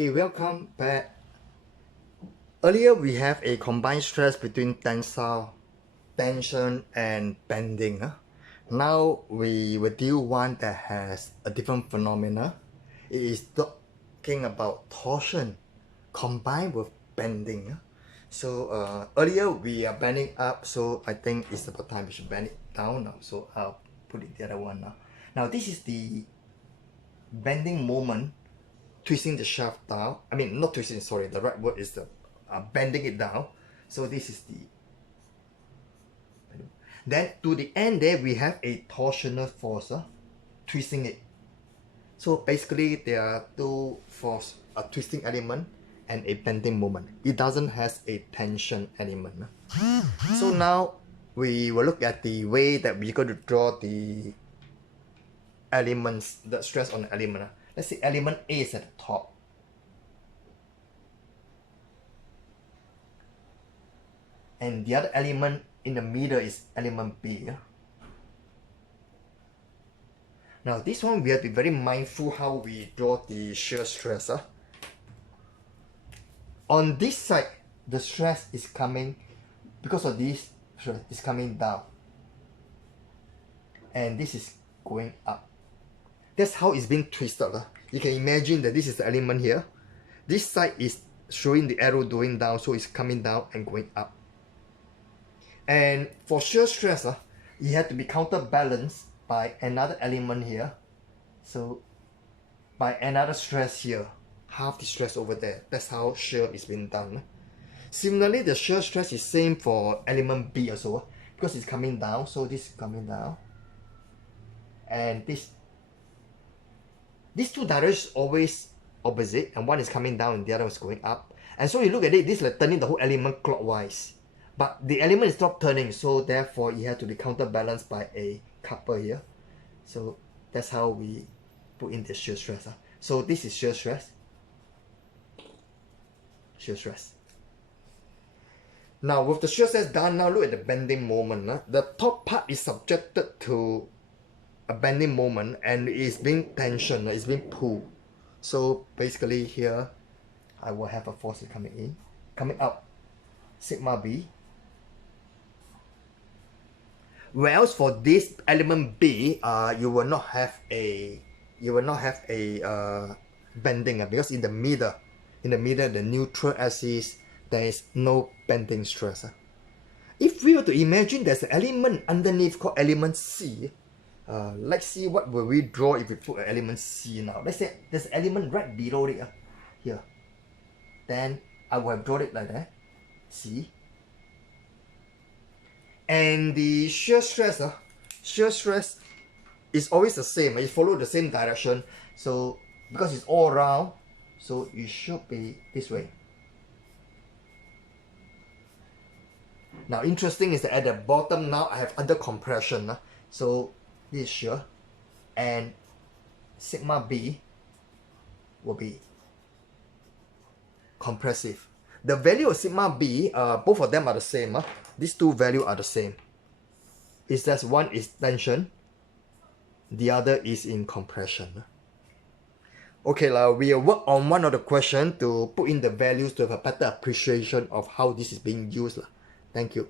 Hey, welcome back. Earlier we have a combined stress between tensile, tension and bending. Now we will deal one that has a different phenomena. It is talking about torsion combined with bending. So earlier we are bending up, so I think it's about time we should bend it down now. So I'll put it the other one now. Now this is the bending moment, twisting the shaft down. I mean, not twisting, sorry, the right word is the bending it down. So this is the, then to the end there we have a torsional force, twisting it. So basically there are two force, a twisting element and a bending moment. It doesn't has a tension element. So now we will look at the way that we're going to draw the elements, the stress on the element. Let's say element A is at the top. And the other element in the middle is element B. Now this one we have to be very mindful how we draw the shear stress. On this side, the stress is coming, because of this stress is coming down. And this is going up. That's how it's being twisted. You can imagine that this is the element here. This side is showing the arrow going down, so it's coming down and going up. And for shear stress, it had to be counterbalanced by another element here. So by another stress here, half the stress over there. That's how shear is being done. Similarly, the shear stress is same for element B also, because it's coming down. So this is coming down, and these two directions always opposite, and one is coming down and the other is going up. And so you look at it, this is like turning the whole element clockwise. But the element is not turning, so therefore it has to be counterbalanced by a couple here. So that's how we put in the shear stress. So this is shear stress. Shear stress. Now with the shear stress done, now look at the bending moment. The top part is subjected to a bending moment and it's being tension, it's being pulled. So basically here I will have a force coming in, coming out, sigma B. Whereas for this element B, you will not have a bending, because in the middle, the neutral axis, there is no bending stress. If we were to imagine there's an element underneath called element C, let's see what will we draw if we put an element C now. Let's say there's an element right below it here. Then I will have drawn it like that, C. And the shear stress is always the same. It follows the same direction. So because it's all around, so it should be this way. Now interesting is that at the bottom now I have under compression. So this is shear, and sigma B will be compressive. The value of sigma B, both of them are the same. These two values are the same. It's just one is tension, the other is in compression. Okay, we will work on one of the questions to put in the values to have a better appreciation of how this is being used. Thank you.